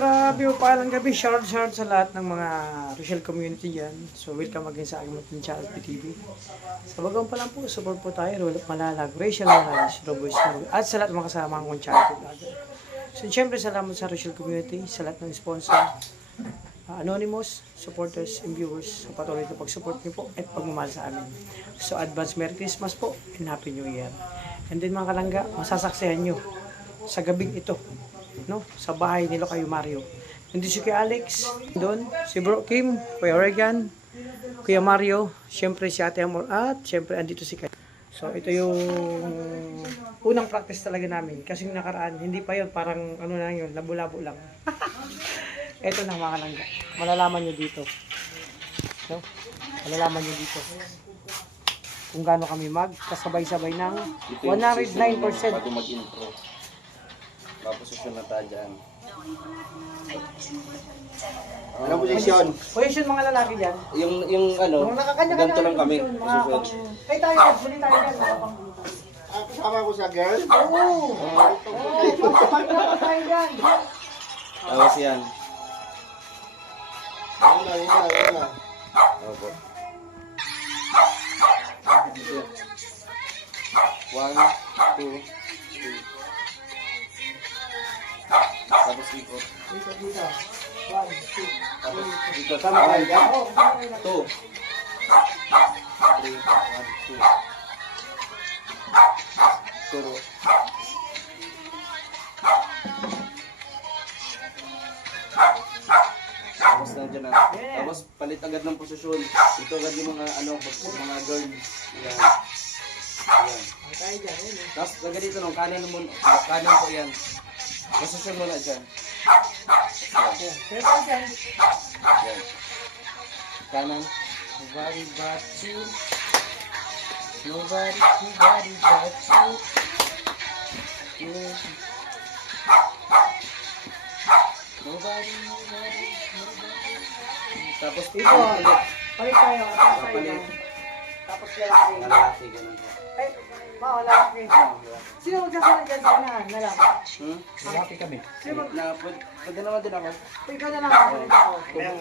grabe po palang gabi. Shout sa lahat ng mga Rochelle community dyan. So, welcome again sa aking mga channel PTV. Sa bagong pa lang po, support po tayo. Rolap Malalag, Rachel Malalag, Roboys, at sa lahat ng mga kasama kong channel vlogger. So, syempre, salamat sa Rochelle community, sa lahat ng sponsor, anonymous, supporters, and viewers. So, patuloy na pag-support niyo po at pagmamahal sa amin. So, advance Merry Christmas po and Happy New Year. And then mga kalangga, masasaksihan nyo sa gabing ito, no, sa bahay nila kayo Mario. Nandito si Kuya Alex, doon, si Bro Kim, Kuya Oregon, Kuya Mario, syempre si Ate Amor, at syempre andito si Kay. So ito yung unang practice talaga namin. Kasi yung nakaraan, hindi pa yun, parang ano na yun, labo-labo lang. Ito na mga kalangga, malalaman nyo dito. No? Malalaman nyo dito kung gaano kami magkasabay-sabay ng 109%. Bago mag-intro. Tapos susunod tayo dyan. Anong posisyon? Position mga lalaki dyan. Yung ano, Kung nakakanya-kanya ganito lang kami. Susunod. Ay tayo, huli tayo dyan. Kasama ko sa girl? Oo. Oo, tayo dyan. Tapos yan. Una. Opo. 1, 2, 3. Tapos ikot. Dito, dito. 1, 2. Tapos dito. Sama kayo dyan. 2. 3, 1, 2. Turo. Tapos nandiyan na. Tapos palit agad ng posisyon. Ito agad yung mga ano, mga girls. Yan. Yan. Tayo dyan. Tapos agad dito nung kanan mo, kanan po yan. Posisyon mo na dyan. Yan. Pero tayo dyan. Yan. Kanan. Nobody but you. Nobody but you. Nobody. Tapos Dito. Palit tayo. Tapos tayo Palit. dyan. Tapos lalaki. Lalaki, ganun po. Ay, lalaki. Sino magsasalan dyan sa unahan? Lalaki. Lalaki kami. Sino mag... Pwede naman din ako. Ikaw na lang. Palit ako.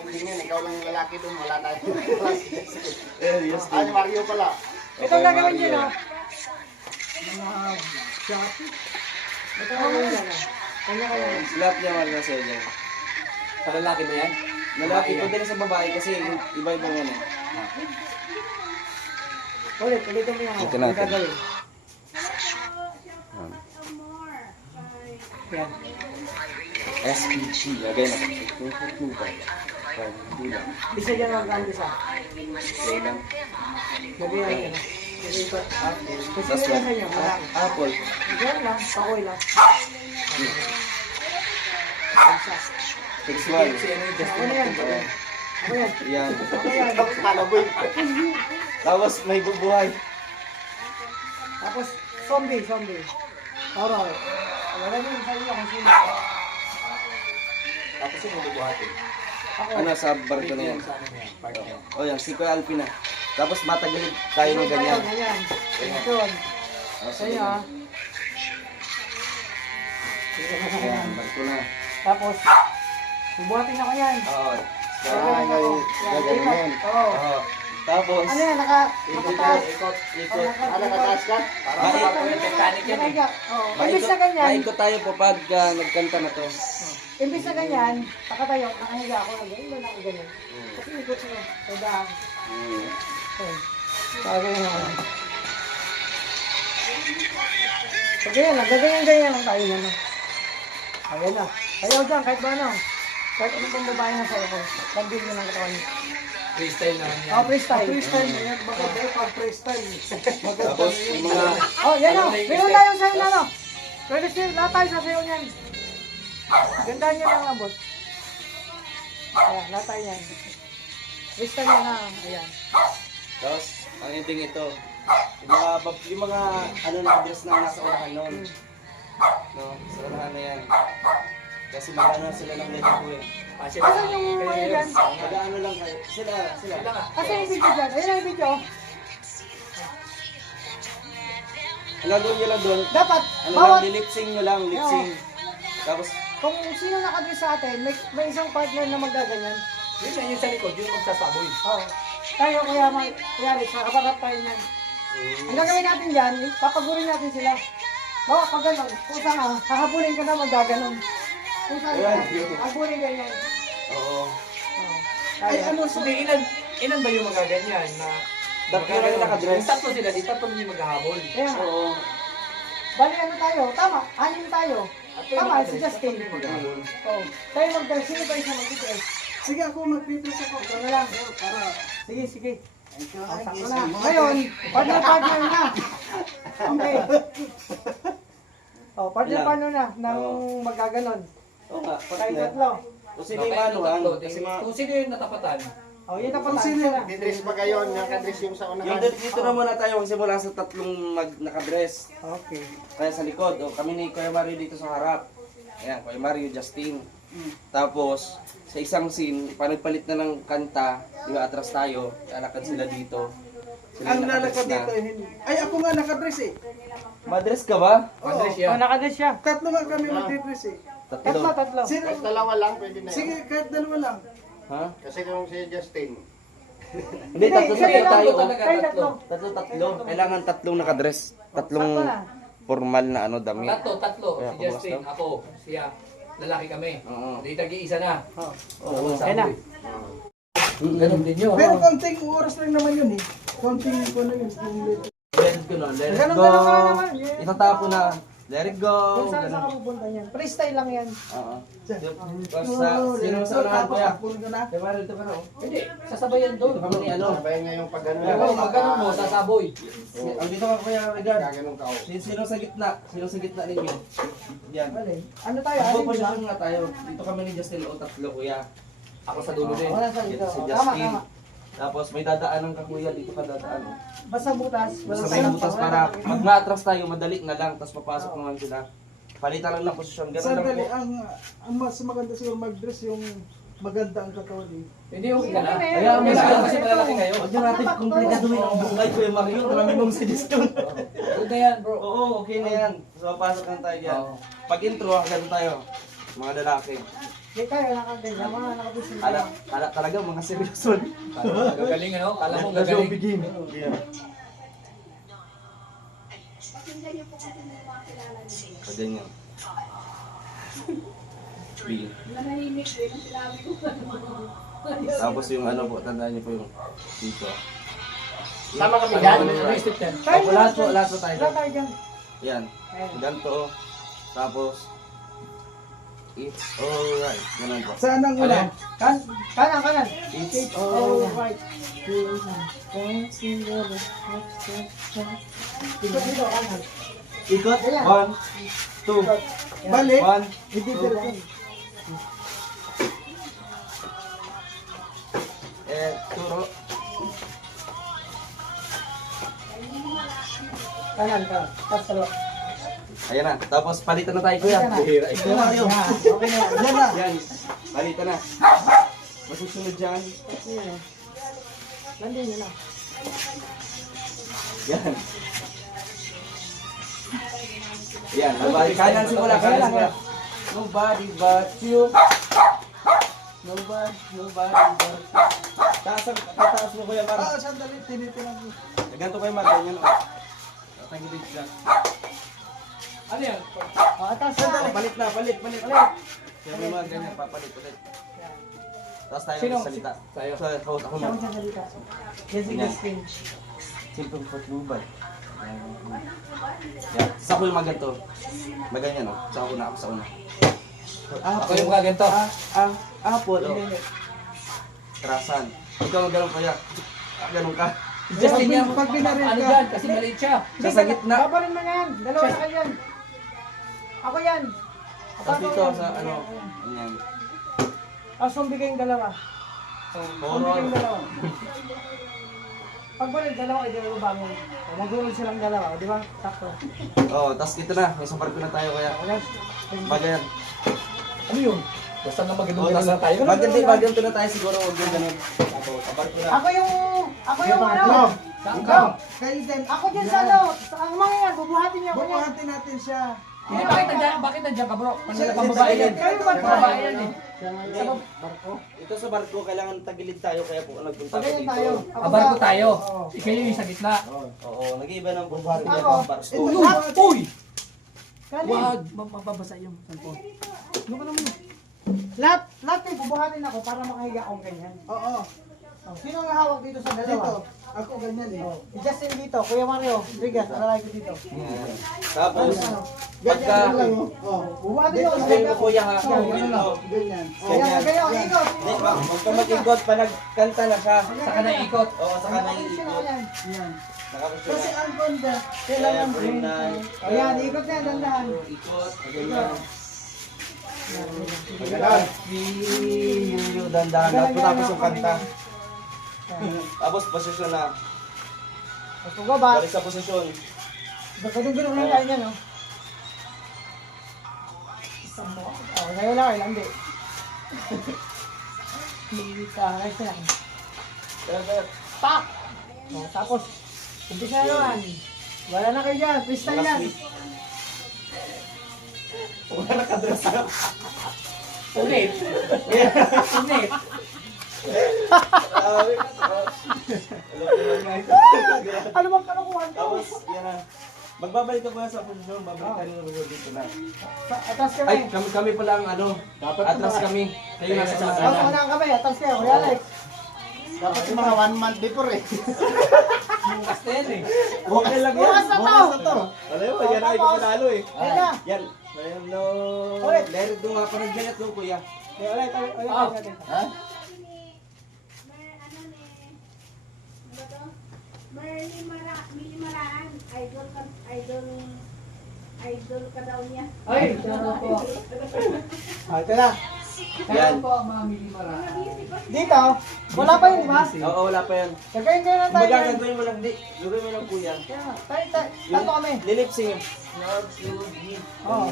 Tingnan, ikaw lang lalaki doon, wala tayo. Yes, Ay, Mario pala. Ito ang gagawin dyan, ha? Mga shopee. Ito ang gagawin dyan, ha? Kanya kayo. Slap niya wala na sa'yo dyan. Sa lalaki ba yan? Lalaki, pwede rin sa babae kasi iba-iba yan eh. Ulitin mo yung Ito ang natin. gagawin. Yan. SPG, lagay na. Isa dyan mag-ampisa. Okay lang. Gabihan ka na. Ikot. Kung Last sino yan one. sa inyo? Malaki. Apple. Yan lang. Pakoy lang. Sexual. Ako na yan. Ako yan. Yan. Ako yan. Kalaboy. Tapos may bubuhay. Tapos, zombie. Alright. Wala nyo sa inyo kung sino. Tapos yung bubuhatin. Ako. Ano, sa barko na yan. Sa ano yan? Part yan. O yan, si Kuya Alpina. Tapos matagilid tayo ng ganyan. Ganyan. Ganyan. Sa inyo, ha? Ayan, barko na. Tapos, bubuhatin ako yan. Oo. Gagawin ako. Yan, gagawin ikot. yan. Oo. Oo. Tapos, Ano yan? Nakataas. ikot. Ah, nakataas ka? Para sa mechanic yan eh. Oo. Imbis na ganyan, Maikot tayo po pag nagkanta na to. imbis na ganyan, nakatayo, nakahiga ako, ganyan lang ako ganyan. Kasi ikot siya, sa daan. Ayun. Bagay na ako. So, ganyan lang, ganyan lang tayo yan. Ayan na. Ayaw dyan, kahit ba ano. Kahit anong pang babae na sa'yo ko. Pag-build nyo ng katawan nyo. Freestyle naman yan. Oh, freestyle. Freestyle. Maganda yung pag-freestyle. Tapos, yung mga... Oh, yan o. Mayroon tayo sa'yo na no. Pwede siya, lahat tayo sa sayo niyan. Gandaan nyo lang abot. Ayan, lahat tayo yan. Freestyle nyo na. Ayan. Tapos, ang ending ito. Yung mga ano na dress na nasa unahan noon. No, sa unahan na yan. Kasi mag-ano sila ng letter ko eh. Asan yung ano dyan? Mag-ano lang kayo. Sila. Asan yung video dyan? Ayan ang video. Ang gagawin nyo lang doon, Dapat, ano bawat... lang, lip-sync nyo lang, lip-sync. Tapos, kung sino nakadress sa atin, may isang partner na magaganyan. Yun na yung sa likod, yung magsasaboy. Oo. Tayo kaya Alex, nakapagat tayo niyan. Ang gagawin natin dyan, papagurin natin sila. Bawa pag gano'n, kung saan hahabulin ka na magaganon. Kung saan habulin ka yan. Oo. Ay, ano, Hindi, ilan ba yung magaganyan na Tatlo lang yung nakadress. Yung tatlo sila, di tatlo yung maghahabol. Kaya nga. Oo. Bali ano tayo, tama, anim tayo. Tama, si Justin. Tatlo yung maghahabol. Oo. Tayo mag-dress, sino ba isa mag-dress? Sige, ako mag-prepare ako. Ikaw na lang. Para. Sige, sige. Ikaw Ang ay sakto guys. na. Ngayon, partner na. Okay. Oh, partner na ng magaganon. Oo nga, Tayo partner. tatlo. Kung sino yung manuhan, kasi Kung sino yung natapatan, Oh, yun ang Kung patay sino sila. didress pa kayo, nakadress yung sa yung unahan. dito na muna tayo kasi mula sa tatlong nakadress. Okay. Kaya sa likod, kami ni Kuya Mario dito sa harap. Ayan, Kuya Mario, Justin. Tapos, sa isang scene, panagpalit na ng kanta, di ba, atras tayo, lalakad sila dito. Sila Ang yung lalakad nakadress dito, hindi. Ay, ako nga nakadress eh. Madress ka ba? Madres Oh, yan. nakadress siya. Tatlo nga kami magdidress eh. Tatlo. Sino? Kahit dalawa lang, pwede na yun. Sige, kahit dalawa lang. Ha? Kasi kung si Justin, Hindi, tatlo Hindi, tayo. tatlo talaga, Tayo tatlo. Tatlo. Kailangan tatlong nakadress. Tatlong Sakto na. formal na ano, damit. Tatlo. Kaya, Si Justin, kumusta? ako, siya. Lalaki kami. Oo. Hindi tagi-isa na. Oo. Kaya na. Ganun din yun. Pero konting oras lang naman yun eh. Konting ko na yun. Let it go na. Let it Ganun go. ka naman. Yeah. Itatapo na. Let it go. Kung saan Ganun. ka pupunta yan. Freestyle lang yan. Oo. Basta, sino sa unahan ko yan? Tapos ka na. Kaya Mario, dito ka na. oh. Hindi, sasabayan doon. Dito kami ni ano. sabayan niya yung pag-ano. Oo, magano mo, sasaboy. Ang dito ka Kuya Regan. Gaganong ka. Sino sa gitna? Sino sa gitna ninyo? Yan. Bali. Ano tayo? Ano ba? Magpo-position nga tayo. Dito kami ni Justin o tatlo kuya. Ako sa dulo din. Wala sa dito. Dito si Tama, Justin. tama. Tapos may dadaanan ka kuya, dito ka dadaan. Basta butas. Basta may butas para pag na-atras tayo, madali na lang. Tapos papasok naman sila. Palitan lang ng posisyon. Ganun lang Sandali, po. ang mas maganda siguro mag-dress yung maganda ang katawan eh. Hindi, okay ka na. Okay, Kaya may Kasi sabi kasi malalaki kayo. Huwag nyo natin komplikaduhin ang buhay Kuya Mario. Marami mong suggestion. Good na yan, bro. Oo, okay na yan. So, papasok lang tayo dyan. Oo. Pag intro, ganun tayo. Mga lalaki. Hindi tayo nakaganyan. Mga nakabusin Kala talaga mga seryoso. Gagaling ano? Kala mo gagaling. begin. Yeah. So, ganyan. B. Tapos yung ano po, tandaan niyo po yung dito. Tama kami Ano, dyan. ano yung step yan? Opo, lahat po tayo. Lahat tayo dyan. Yan. Ganito. Tapos, it's alright. Ganun po. Saan ang ulan? Kanan. It's Oh, alright. right. Dito, kanan. Ikot. Ayan. 1, 2. Balik. 1, Hindi 2. diretso. Turo. Kanan ka. Tapos dalawa. Ayan na. Tapos palitan na tayo kuya. Ayan na. Bihira. Ito Mario. Yan, okay na yan. Yan na. Yan. Palitan na. Masusunod dyan. Yan. Nandun yun na. Yan. Yan. Nobody. Kanan simula. Kanan simula. Nobody but you. Nobody but you. Tataas mo kuya Mar. Sandali, tinitinan ko. Ganito kayo Mar. Ganyan o. Tanggilig lang. Ano yan? Atas na. Palit na. Palit. Siyempre Mar. Ganyan. Papalit ulit. Tapos tayo Sino? salita. Tayo. So, ako Siya Mar. mo salita. Yan si Yan. Justin. Simpleng patluban. Yan. Sa ako yung maganto. Maganyan o. Sa ako na ako sa una. Ako yung mga ganito. Apple. Trasan. Ikaw ang ganun kaya. Ganun ka. Justin yan. Pag binaril Ano ka. yan? Kasi maliit siya. Siya sa gitna. Babarin mo na yan. Dalawa na kayo yan. Ako yan. Tapos dito sa ano. Yan. Asong bigay yung dalawa. Asong bigay yung dalawa. Pag baril, dalawa ay dalawa bangon. Magulog silang dalawa, di ba? Sakto. Oh, tapos dito na. May sabar ko na tayo kaya. Magayan. Ano yun? Basta na Oh, magandang tapos lang tayo. maganto na tayo siguro. Huwag yung ganun. Sabar ko na. Ako yung ano. Saan Ikaw, ka? kayo din. Ako dyan sa ano. Ang mga yan, bubuhatin niyo ako yan. Bubuhatin natin siya. Hindi, bakit nandiyan ka bro? Pambabae yan. Kayo ba tayo? Pambabae yan eh. Siya nga Hindi. yung barko. Ito sa barko, kailangan tagilid tayo kaya po nagpunta ako Pagayan dito. tayo. Abarko tayo. Ikaw yung sa gitna. Oo, nag-iiba ng Ako. barko. Uy! Kali. Wag, mababasa yung cellphone. Ano ka naman? Lahat yung bubuhatin ako para makahiga akong ganyan. Oo. Oh, sino ang hawak dito sa Dito. dalawa? Ako ganyan eh. Si Justin dito, Kuya Mario, Rigas, alalay ko dito. Yan. Tapos, Ganyan pagka, yun lang oh. Oh. Bubuhatin ako. sabihin mo kuya ha, Oh, moving ganyan. mo. Ganyan. Oh. Ganyan, ganyan, ikot. Hindi, huwag ka mag-ikot pa nagkanta na siya. Saka na ikot. Oo, saka na Sino iikot. yan? Yan. Nakapasya Kasi na. ang ganda. Kailangan Every rin. night. Ayan, ikot na, dandahan. Ikot, ganyan. Ganyan. Dandahan. Tapos yung kanta. Tapos posisyon na. Tapos baba. Balik sa posisyon. Ganun-ganun lang tayo niya, no? Isang mo. Oh, sa'yo lang, ilang di. Hindi ka, ayos na lang. Pak! Oh, tapos, umpisa na naman. Wala na kayo dyan, freestyle yan. Wala nakadress na. Ulit. Ulit. Ano bang kalukuhan to? Tapos, yan na. Magbabalik ka pa sa posisyon, babalik ka rin naman dito na. Atas kami. Ay, kami pala ang ano, atras kami. Kayo nasa Tapos sana. una kami, atas kayo, Kuya Alex. Dapat yung mga 1 month before eh. Bukas na yan eh. Okay lang yan. Bukas na to! Bukas na to. Alam mo, yan ay kumalalo eh. Ayun na. Yan. Hello. Ulit. Let it go nga, parang ganyan no, kuya. Okay, ulit Ah. natin. Ha? Mili Maraan, idol ka daw niya. Ay, tama po. Ah, ito na. Yan. Tama po ang mga milimara. Dito, wala pa yun, di ba? Oo, wala pa yan. Gagawin kayo na tayo. Kumbaga, yan. gagawin mo lang, di. Gagawin mo lang kuya. Kaya nga, tato kami. Lilip sing. Oo.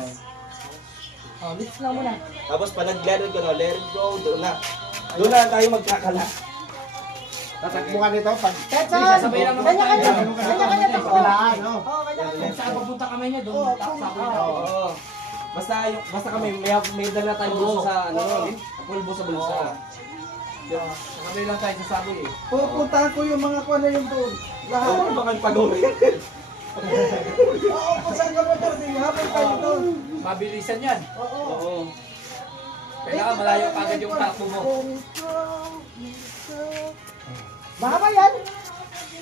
Oh, lips lang muna. Tapos pag nag-let it go, no, let it go, doon na. Doon na tayo magkakala. Tatakbo ka nito pag Kahit saan. Sasabay lang naman Kanya-kanya. tayo. Kanya-kanya takbo. kabilaan, no? Oo, kanya-kanya. Kung saan papunta kami niya, doon Oo, sabi oo. na. Oo. Basta kami, may dala tayong bulsa sa, ano, pulbo sa bulsa. Sabi lang tayo sa sabi eh. Pupuntahan ko yung mga kuha na yung doon. Lahat. Oo, baka pag-uwi. Oo, kung saan ka magdating, hapon tayo doon. Mabilisan yan. Oo. Oo. Kailangan malayo agad yung takbo mo. Mahaba yan.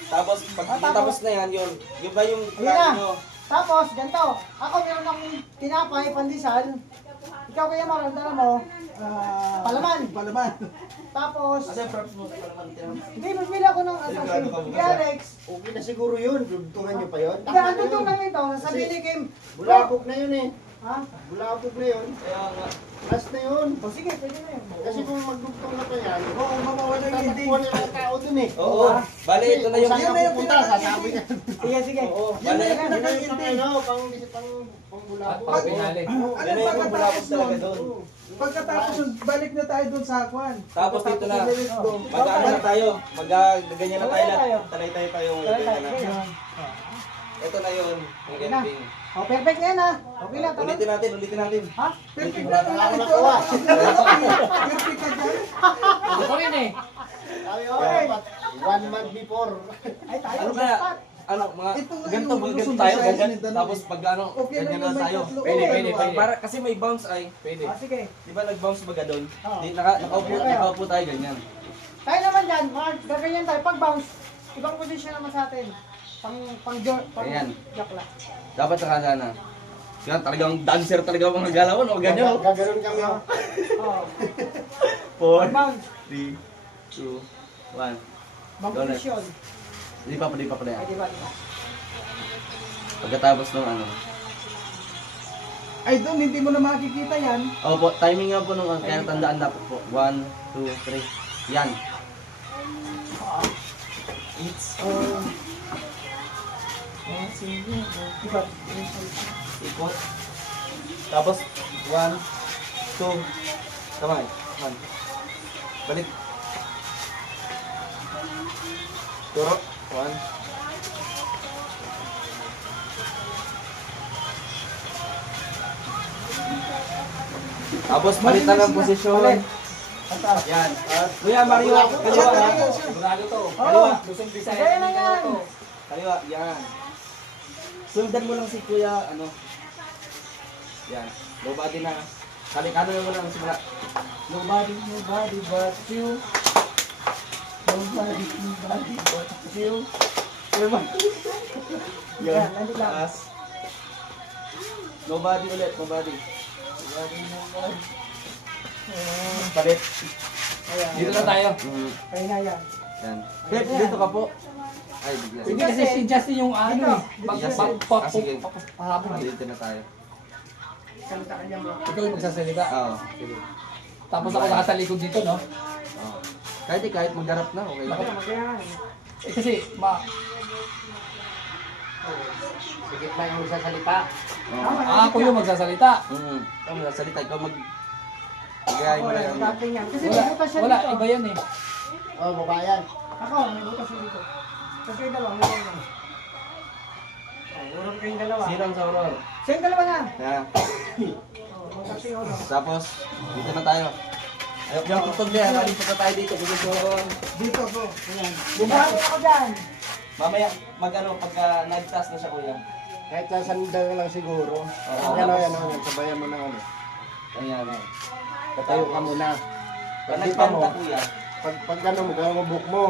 Tapos, pag tapos na yan, yun ba yung Ayun plan na. nyo? Tapos, ganito. Ako meron akong tinapay, pandesal. Ikaw kaya marandala mo. Palaman. Palaman. Tapos, Ano yung props mo sa palaman? hindi, magbila ako ng Sigurado ka ba? Kaya Alex. Okay na siguro yun. Dugtungan nyo pa yun. Hindi, andun doon lang ito. Sabi ni Kim. Bulabog na yun eh. Ha? Bulabog na yun. Kaya nga. Last na yun. O sige, pwede na yun. Kasi kung magdugtong na pa yan, Oo, mawawala yung ending. tatakbuhan na ng tao dun eh. Oo. Bali, ito na yung... Kung saan ka pupunta, sasabi ka. Sige, sige. Oo. Yan Bali, na yung Yun na yung pang pinaka-ending. ano, pang At bulabog. pag pinali. Ano yan na yung bulabog pagkatapos talaga doon? doon. Pagkatapos nun, balik na tayo doon sa Kwan. Tapos dito na. Pagkatapos doon. Mag-ano na tayo? Mag-ganyan na tayo Talay tayo. lahat. Talay tayo yung Tayo, ganyan tayo. na. Ito na yun. Yung Okay na. ending. O, perfect na yan ha. Okay na, tama. Ulitin natin. Ha? Perfect na wala Ako ito. nakuha. Perfect ka dyan. Ano ko rin eh. Sabi ko, dapat 1 month before. Ay, tayo. Ano kaya? Start. Ano, mga Ito nga ganito, yung ganito gusto tayo, sa ganyan. size ni Tapos pag ano, Okay ganyan lang na yung may tayo. tatlo. Pwede, Okay, pwede, ano, pwede. Para, kasi may bounce ay, Pwede. Ah, sige. di ba nag-bounce baga doon? Oo. Di, nakaupo tayo ganyan. Tayo naman dyan, mga gaganyan tayo. Pag bounce, ibang position naman sa atin. Pang Ayan. jakla. Dapat nakasana. Yan, talagang dancer talaga mga galawan o ganyan. Gaganon kami. oh. Oo. 4, Pag bounce, 3, 2, 1. bang Go next. position. Di pa Ay, yan. diba, diba? Pagkatapos ng ano. Ay doon, hindi mo na makikita yan. Opo, timing nga po nung kaya tandaan dapat po. 1, 2, 3. Yan. It's Diba? ikot. Tapos 1, 2. Tama eh. 1. Balik. Turo. 1. Tapos palitan ng posisyon. Yan. Kuya Mario, kaliwa ha. Sigurado to. Oo. Luzon, Visayas. Kaya na yan. to. Kaliwa, yan. Sundan mo lang si Kuya, ano. Yan. Low body na. Kalikano mo lang simula. Nobody but you. Nobody but you. Yan. Taas. Nobody ulit, nobody. Nobody. Palit. Dito na tayo. Kaya na yan. Yan. Dave, dito ka po. Ay, bigla. Hindi kasi si Justin yung ano eh. Sige. Pahapon eh. Dito na tayo. Ikaw yung magsasalita. Oo. Sige. Tapos ako nasa likod dito, no? Oo. Kahit magharap na, okay lang. Eh kasi, Sige na yung sasalita. Oo. ako yung magsasalita. Ikaw magsasalita, ikaw Bigay mo na yan. Kasi may butas siya Wala, dito. iba yan eh. Oh, babayan. Ako, may butas siya dito. Kasi kayo dalawa, may dalawa. Urong kayong dalawa. Sino ang sauror? Siya yung dalawa na. Yan. Butas siya yung Tapos, dito na tayo. Ayaw yung tutog niya, nalipat na tayo dito. Dito po. Ayan. Bumahan ako dyan. Mamaya, pagka nag-task na siya kuya. Kahit sa sandal lang siguro. Oo. Yan, sabayan mo ng ano. Ayan. Tatayo ka muna. Pag Pag dito mo, nagkanta kuya, pag ano mo book mo.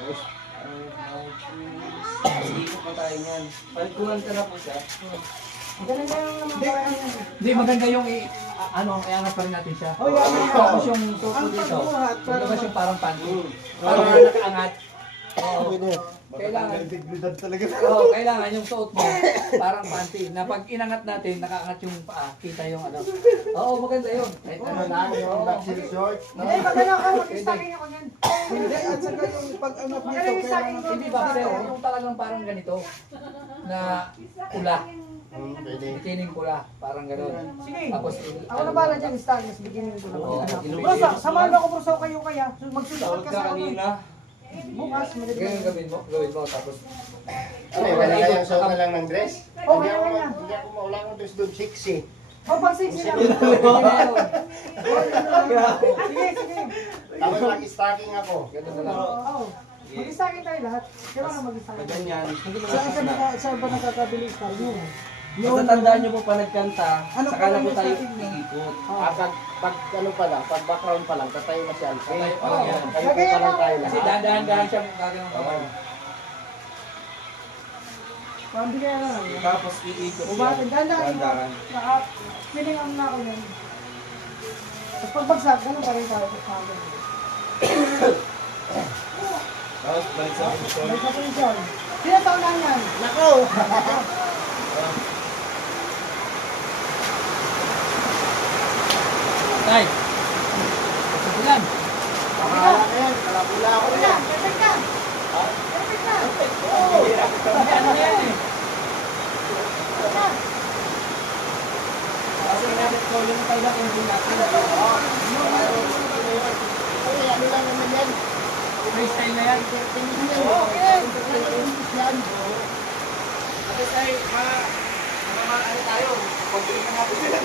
Tapos, ikot na tayo niyan. Palikuhan ka na po siya. Ganun lang yung mga parang yan. Hindi, maganda yung iangat pa rin natin siya. Oh, yan, yan. Tapos yung suot mo Ang dito. pagbuhat, Lumabas yung parang panty. Mm. Parang nakaangat. Oo. pwede. Kailangan. Dignidad talaga. Oo, kailangan yung suot mo parang panty. Na pag inangat natin, nakaangat yung paa, kita yung ano. Oo, maganda yun. Kahit ano lang, yung black silk short. Hindi, pag ano ako, mag-stocking ako yan. Hindi, at saka yung pag-angat nito, Magaling sa akin kailangan Hindi ba, sir? Yung talagang parang ganito. Na pula. Pwede. Bikini pula. Parang gano'n. Sige. Tapos, Ako na bala dyan, stocking, beginning ko na. Oo, Bro, samahan mo ako bro, kayo kaya. Magsusukat Tawag ka ka sa ano. kanina. Bukas, madali. ganyan gawin mo. Tapos, Ano, wala na yung suot na lang ng dress. Oh, Hindi ako, wala na. hindi ako wala akong dress doon, sexy. Oh, pang 6 lang. Sige, sige. Tapos mag-stocking ako. ganun na lang. Oo. Mag-stocking tayo lahat. Kailangan mag-stocking. Ganyan. saan ba nakakabili style mo? Basta tandaan niyo po pa nagkanta, Ano saka pa na lang po yung tayo starting niya? iikot. Pag ano pa lang, pag background pa lang, tatayo na si Alfie. Tatayo pa lang yan. Kayo po pa lang tayo Kasi lahat. dahan-dahan siya gagawin ko. Pambigay na lang. Tapos iikot Umatin, yan. ganda. Dahan-dahan. Feeling ang na ako yan. Tapos pagbagsak, ganun pa rin tayo sa akin. Tapos balik sa position. May potential. Sino taon lang yan? Nako! Tay! Pagsusulan! Pahala na yan, kalapula ako Perfect yan. na, perfect na. Perfect na. Ano na yan eh? Kasi natin ko yung tayo natin yung natin. Ay, ano lang naman yan. Freestyle na yan. Kasi tayo, ano tayo, pag-iipan natin sila.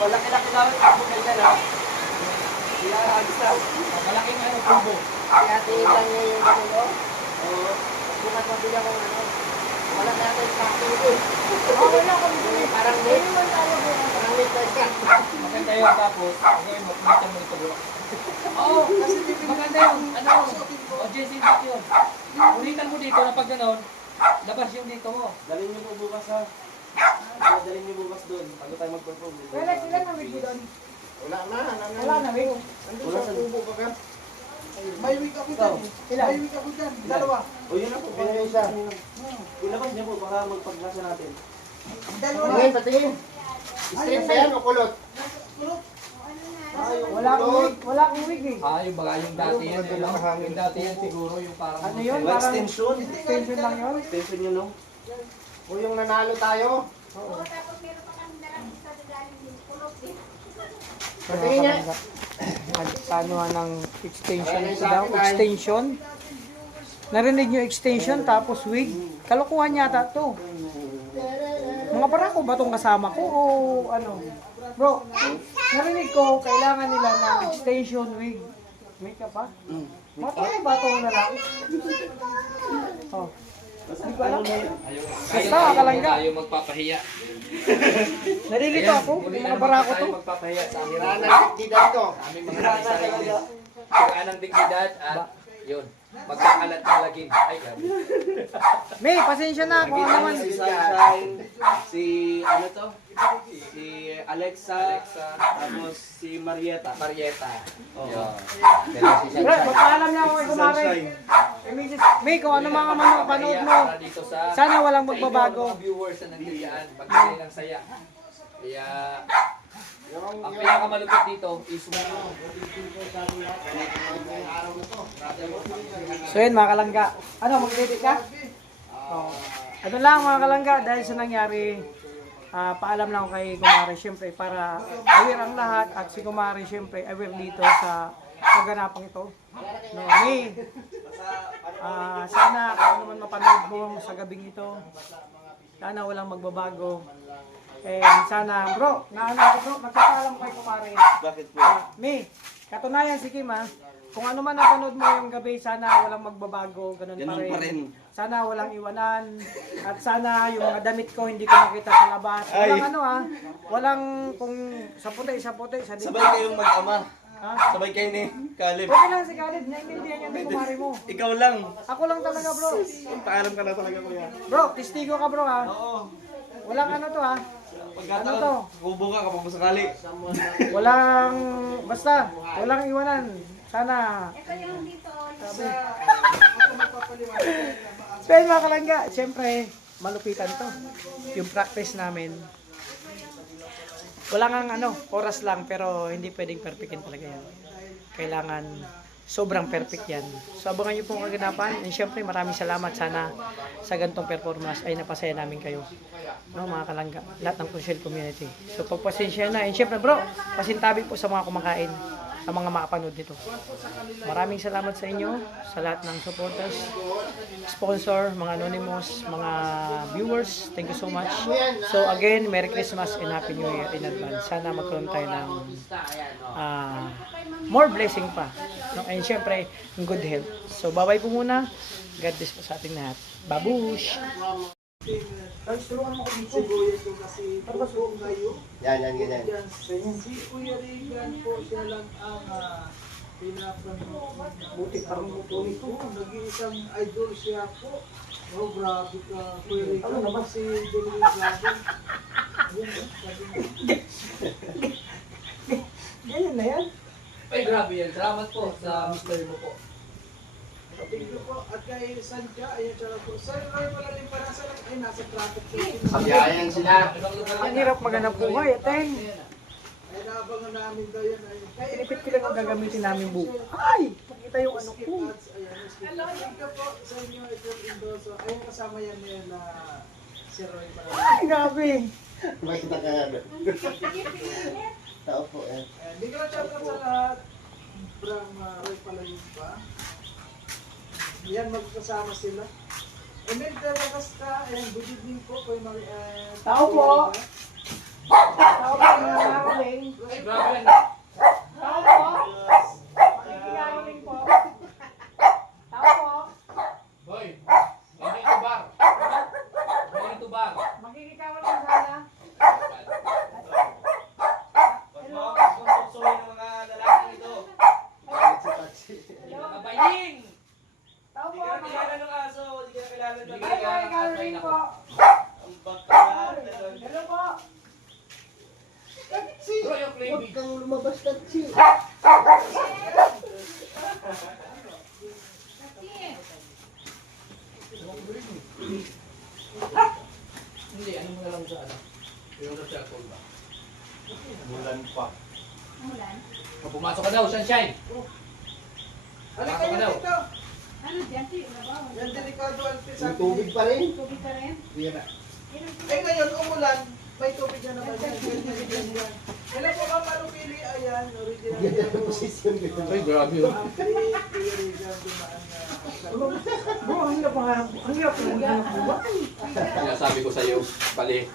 Malaki-laki namin ako ganyan ha. Ilahagis na. Malaking ano, kumbo. Hatiin lang niya yung ano. Oo. Bukas mabili ako ng ano. Wala na natin packing eh. Okay lang kami. Parang late. Parang late na siya. Maganda yun tapos, gawin mo, kumita mo ito bro. Oo, kasi maganda yun. Ano, o JC Dot yun. Ulitan mo dito na pag gano'n, labas yung dito mo. Dalhin niyo po bukas ha. Dalhin niyo bukas doon, bago tayo mag-perform. Wala sila na wig doon. Wala na. Wala na wig. Nandun sa tubo ka ka. May week ako dyan. Ilan? May week ako dyan. Dalawa. O yun na po, Ano yung isa? ilabas niyo po, baka magpaglasa natin. Dalawa na. Tingin, patingin. Straight ba yan o kulot? Wala akong wig. Wala akong wig eh. Ah, yung baga yung dati yan, eh, no? Yung dati yan siguro, yung parang... Ano yun? Mga Parang extension. extension lang yun. Extension yun, no? O yung nanalo tayo? Oo, tapos meron pa kami dalang isa na galing din. Pulot din. Patingin niya. Paano ng extension ito daw? Extension? Narinig nyo extension tapos wig? Kalokohan yata to. Mga barako ba itong kasama ko o ano? Bro, narinig ko, kailangan nila ng extension wig. May ka pa? Matay ba itong lalaki? Oh. Hindi ko alam. Basta, kalangga. Ayaw magpapahiya. Narinig ko ako, yung mga barako to. Tayo magpapahiya sa amin. Wala na dignidad to. Sa aming mga sarili. Kailangan ng dignidad at yun. Magkakalat ng lagim. Ay, grabe. May, pasensya na kung ano naman. Si Sunshine, si ano to? Si Alexa, tapos si Marieta. Marieta. Oo. Bro, magpaalam na ako kay Kumari. May, kung ano mga manood mo. Para dito sa Sana walang sa inyo, magbabago. mga viewers na nandiyaan. Magbigay ng saya. Kaya, ang pinakamalupit dito is So yun mga kalangga. Ano, mag-edit ka? Oo. Ano lang mga kalangga, dahil sa nangyari, paalam lang ako kay Kumari, syempre, para aware ang lahat at si Kumari, syempre, aware dito sa kaganapang ito. No, May, sana kung ano man mapanood mo sa gabing ito, sana walang magbabago. And sana, bro, magpapaalam ko kay Kumari. Bakit po? May, katunayan si Kim kung ano man napanood mo yung gabi, sana walang magbabago, ganun Ganun pa rin. Sana walang iwanan, at sana yung mga damit ko hindi ko makita sa labas. Walang walang kung sa puti, sa dito. Sabay kayong mag-ama. Ha? Sabay kayo ni Caleb. Okay lang si Khalid, naiintindihan niya ni Kumari mo. Ikaw lang. Ako lang talaga bro. Paalam ka na talaga kuya. Bro, testigo ka bro ha. Oo. Walang ano to ha. Ano to? Kubo ka kapag sakali. Walang, basta, walang iwanan. Sana. Ito yung dito. So yun mga kalangga, siyempre, malupitan to. Yung practice namin. Wala nga oras lang, pero hindi pwedeng perfectin talaga yan. Kailangan sobrang perfect yan. So abangan nyo pong kaganapan. And syempre maraming salamat. Sana sa ganitong performance ay napasaya namin kayo. No, mga kalangga, lahat ng Crucial Community. So pagpasensya na. And syempre bro, pasintabi po sa mga kumakain, sa mga makapanood dito. Maraming salamat sa inyo, sa lahat ng supporters, sponsor, mga anonymous, mga viewers. Thank you so much. So again, Merry Christmas and Happy New Year in advance. Sana magkaroon tayo ng more blessing pa. No? And syempre, good health. So bye-bye po muna. God bless po sa ating lahat. Babush! Sibuyas ko kasi puso ngayon. Yan, ganyan. Yan, si Kuya Regan po siya lang ang Buti parang mutuloy ko. Nag-iisang idol siya po. Oh, grabe ka, Kuya Regan. Ano naman si Jerry Dragon? Ganyan na yan. ay, grabe yan. Salamat po sa mister mo po. Thank you po. At kay Sandja, ayan siya lang po. Sir, Roy, wala rin para sa ay nasa traffic po. Yayan sila. Ang hirap maghanap buhay, ateng. Ay, naabangan namin daw yan. Kaya Pinipit ko lang ang gagamitin namin buhay. Ay! Pakita yung ano ko. Hello, thank you po sa inyo, Ito Indoso. Ayun, kasama yan nila si Roy. Ay, grabe. Makita ka nga doon. Tao po eh. Hindi ko lang shoutout sa lahat. From Roy Palayon pa. Yan, magkasama sila. Emil Terragasta, and good evening po. Tao po. Tao po, mga nakaling. Ay, grabe yan. Tao po. Makikingaling po. Tao po. Boy, hindi ito bar. Hindi ito bar. Makikikawaling sana. Sponsor ng mga lalaki ito. Mga baying! Tao po. Hindi ka kilala ng aso, hindi ka kilala ng Hindi Ay, ka makikikawaling po. ang bangka. Hello po. Bro, yung Huwag flavor. kang lumabas ka, Chi. Hindi, ano mo na lang sa ano? Yung sa cellphone ba? Bulan pa. Mulan. Pumasok ka daw, sunshine. Ano kayo dito? Ano dyan? Nabawan. Yan, delikado Alpin. May tubig pa rin. Tubig ka rin? Yan na. Eh ngayon, umulan. May tubig na naman yan. Yan. Ilan po ang marupili? Ayan, original. Yan ang posisyon ko. Ay, grabe yun. Ang Kuya Regan dumaan na. Bro, ang hirap maghanap buhay. Sinasabi ko sa'yo, pali.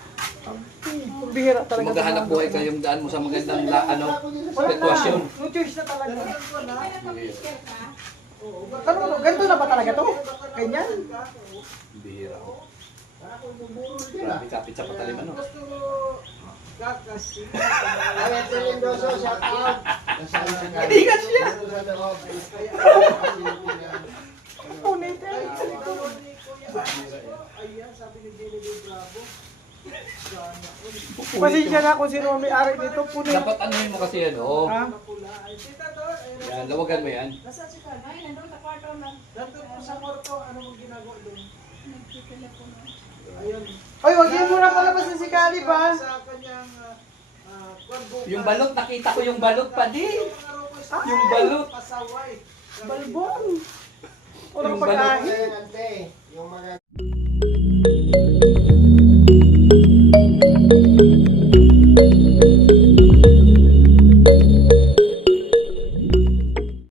Pambihira talaga. Maghahanap buhay kayong daan mo sa magandang sitwasyon. No choice na talaga. Mister ka? Ano, ganito na ba talaga to? Ganyan? Bihira ko. Grabe kapit sa patalim ano. Gusto mo kakasi. Ay, Telendoso, shout out. Hindi ka siya. Punit eh. Ay, sabi ko ni Kuya, ayan, sabi ni Jenny Lee Bravo. Sana, Pasensya na kung sino ang may-ari dito. Punit. Dapat anuhin mo kasi ano. Ha? pula. Ay, tita to, ay, Yan, lawagan mo yan. nasaan si Kal? Ay, nandun sa kwarto na. Nandun po sa kwarto, ano mong ginagawa doon? Nagtitelepono. Ayun. Ay, wag yun muna palabas na si Kali ba? Sa kanyang kwarto. Yung balot, nakita ko yung balot pa di. Yung balot. Pasaway. Balbon. Walang Yung balot. pag-ahin. Ayan, ante. Yung mga